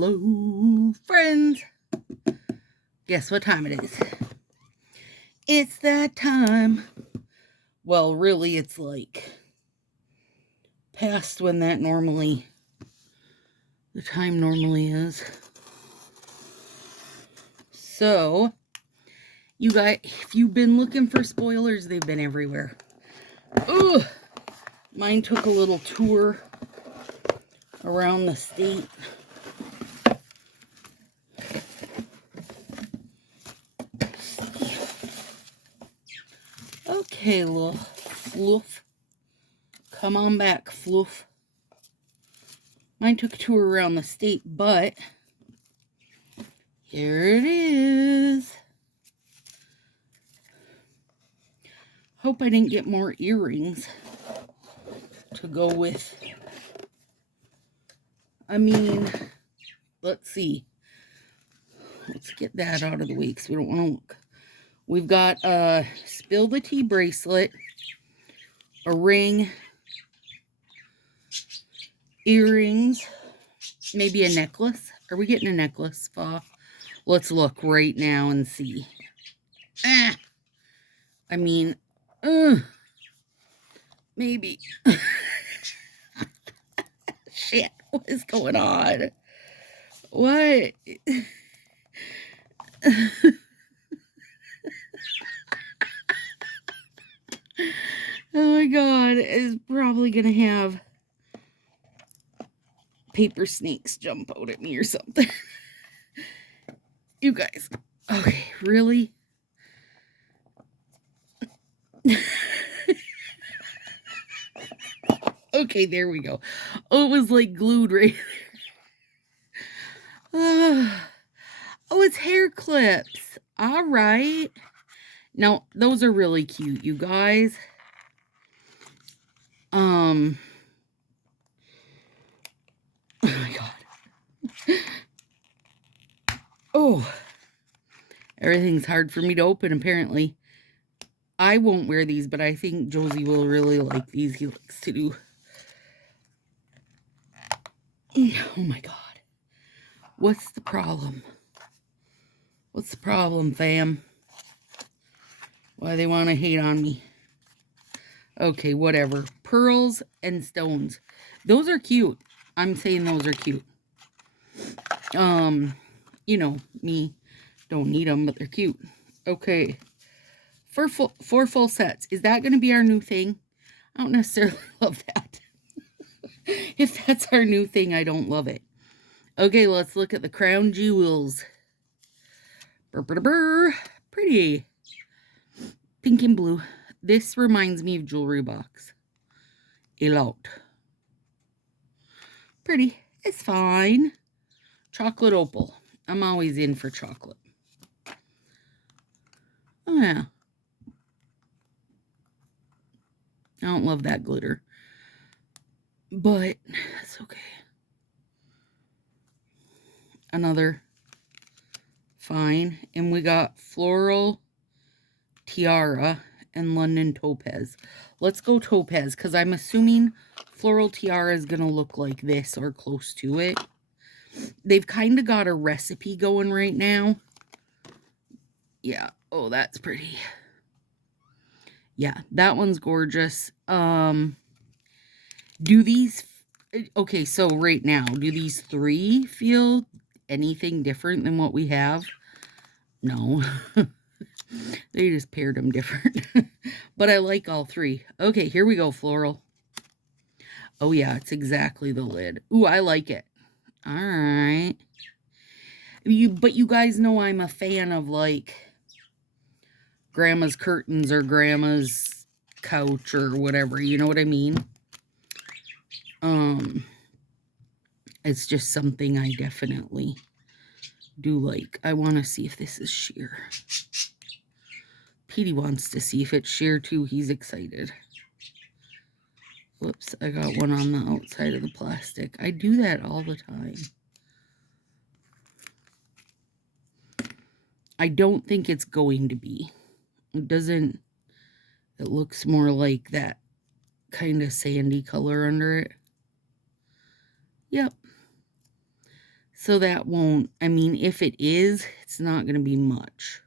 Hello, friends. Guess what time it is? It's that time. Well, really, it's like past when that normally, the time normally is. So, you guys, if you've been looking for spoilers, they've been everywhere. Ugh. Mine took a little tour around the state. Okay, little Fluff. Come on back, Fluff. Mine took a tour around the state, but here it is. Hope I didn't get more earrings to go with. I mean, let's see. Let's get that out of the way because we don't want to look. We've got a Spill the Tea bracelet, a ring, earrings, maybe a necklace. Are we getting a necklace, Fa? Let's look right now and see. I mean, maybe. Shit, what is going on? What? Oh my god, it's probably gonna have paper snakes jump out at me or something. You guys, okay, really? Okay, there we go. Oh, it was like glued right there. Oh, it's hair clips. All right. Now, those are really cute, you guys. Oh my god. Oh, everything's hard for me to open, apparently. I won't wear these, but I think Josie will really like these. He likes to do. Oh my god. What's the problem? What's the problem, fam? Why they want to hate on me? Okay, whatever. Pearls and stones. Those are cute. I'm saying those are cute. You know, me don't need them, but they're cute. Okay. Four full sets. Is that going to be our new thing? I don't necessarily love that. If that's our new thing, I don't love it. Okay, let's look at the crown jewels. Brr, brr, brr. Pretty. Pink and blue. This reminds me of jewelry box. A lot. Pretty. It's fine. Chocolate opal. I'm always in for chocolate. Oh, yeah. I don't love that glitter. But it's okay. Another fine. And we got floral tiara and London topaz. Let's go topaz because I'm assuming floral tiara is going to look like this or close to it. They've kind of got a recipe going right now. Yeah. Oh, that's pretty. Yeah, that one's gorgeous. Do these... Okay, so right now, do these three feel anything different than what we have? No. They just paired them different. But I like all three. Okay, here we go, floral. Oh, yeah, it's exactly the lid. Ooh, I like it. All right. But you guys know I'm a fan of, like, grandma's curtains or grandma's couch or whatever. You know what I mean? It's just something I definitely do like. I want to see if this is sheer. Petey wants to see if it's sheer too. He's excited. Whoops, I got one on the outside of the plastic. I do that all the time. I don't think it's going to be. It doesn't. It looks more like that kind of sandy color under it. Yep. So that won't, I mean, if it is, it's not going to be much.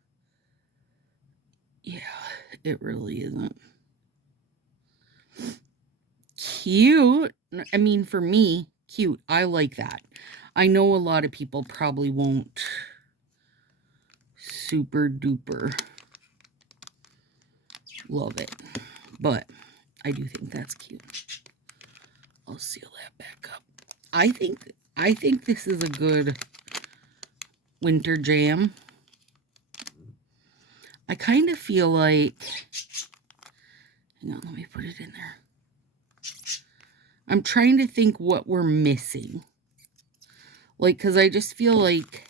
Yeah, it really isn't. Cute. I mean, for me, cute. I like that. I know a lot of people probably won't super duper love it, but I do think that's cute. I'll seal that back up. I think this is a good winter jam. I kind of feel like, hang on, let me put it in there. I'm trying to think what we're missing. Like, because I just feel like,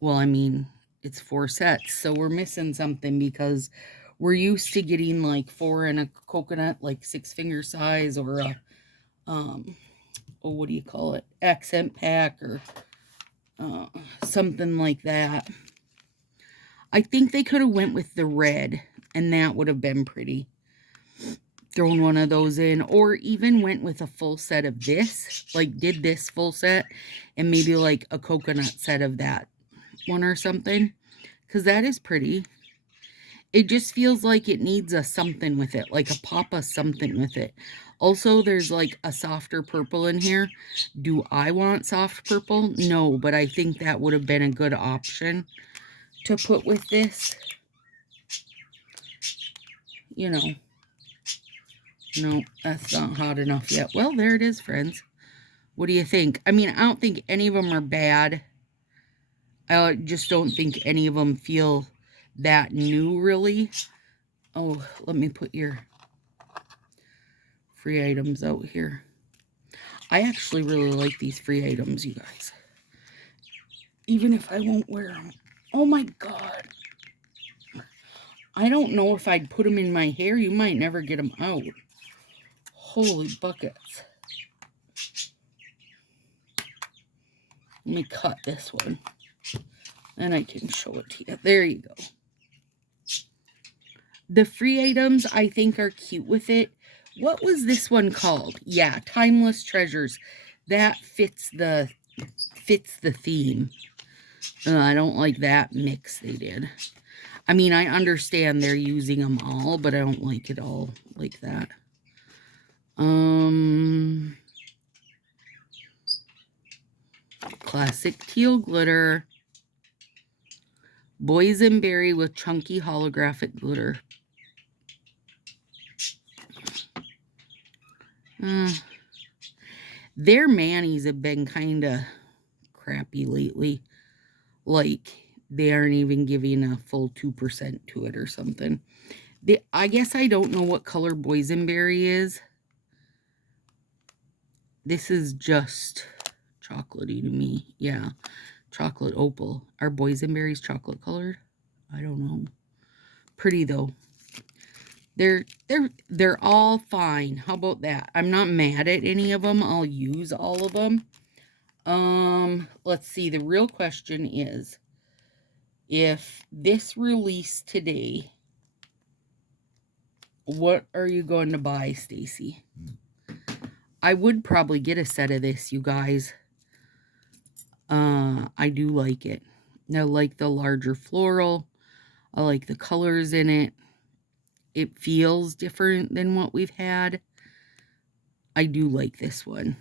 well, I mean, it's 4 sets, so we're missing something because we're used to getting like 4 in a coconut, like 6-finger size, or a, oh, what do you call it? Accent pack, or something like that. I think they could have went with the red, and that would have been pretty. Thrown one of those in, or even went with a full set of this, like did this full set, and maybe like a coconut set of that one or something, because that is pretty. It just feels like it needs a something with it, like a pop of something with it. Also, there's like a softer purple in here. Do I want soft purple? No, but I think that would have been a good option to put with this. You know. No, that's not hot enough yet. Well, there it is, friends. What do you think? I mean, I don't think any of them are bad. I just don't think any of them feel that new, really. Oh, let me put your free items out here. I actually really like these free items, you guys. Even if I won't wear them. Oh my God. I don't know if I'd put them in my hair. You might never get them out. Holy buckets. Let me cut this one. And I can show it to you. There you go. The free items, I think, are cute with it. What was this one called? Yeah, Timeless Treasures. That fits the theme. I don't like that mix they did. I mean, I understand they're using them all, but I don't like it all like that. Classic teal glitter. Boysenberry with chunky holographic glitter. Their manis have been kind of crappy lately. Like, they aren't even giving a full 2% to it or something. I guess I don't know what color boysenberry is. This is just chocolatey to me. Yeah, chocolate opal. Are boysenberries chocolate colored? I don't know. Pretty though. They're all fine. How about that? I'm not mad at any of them. I'll use all of them. Let's see. The real question is, if this released today, what are you going to buy, Stacy? I would probably get a set of this, you guys. I do like it. I like the larger floral. I like the colors in it. It feels different than what we've had. I do like this one.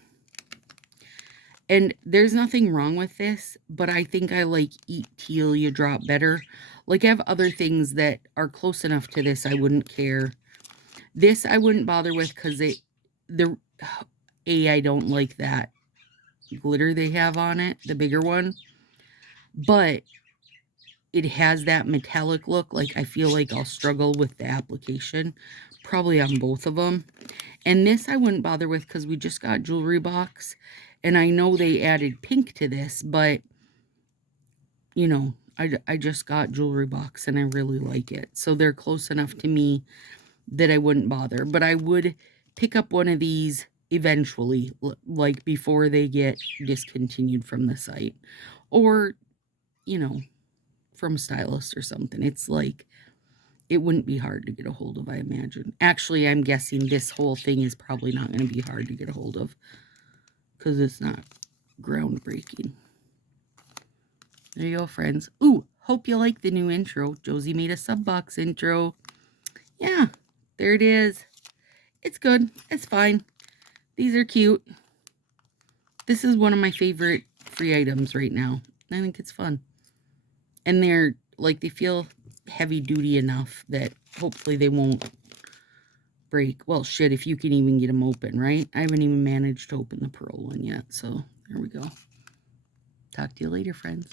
And there's nothing wrong with this, but I think I like Eat Teal, You Drop better. Like, I have other things that are close enough to this I wouldn't care. This I wouldn't bother with because I don't like that glitter they have on it, the bigger one. But it has that metallic look. Like, I feel like I'll struggle with the application. Probably on both of them. And this I wouldn't bother with because we just got jewelry box. And I know they added pink to this, but, you know, I just got jewelry box and I really like it. So they're close enough to me that I wouldn't bother. But I would pick up one of these eventually, like before they get discontinued from the site. Or, you know, from Stylist or something. It's like, it wouldn't be hard to get a hold of, I imagine. Actually, I'm guessing this whole thing is probably not going to be hard to get a hold of. Because it's not groundbreaking. There you go, friends. Ooh, hope you like the new intro. Josie made a sub box intro. Yeah, there it is. It's good. It's fine. These are cute. This is one of my favorite free items right now. I think it's fun. And they're, like, they feel heavy duty enough that hopefully they won't break. Well, shit, if you can even get them open, right? I haven't even managed to open the pearl one yet. So, there we go. Talk to you later, friends.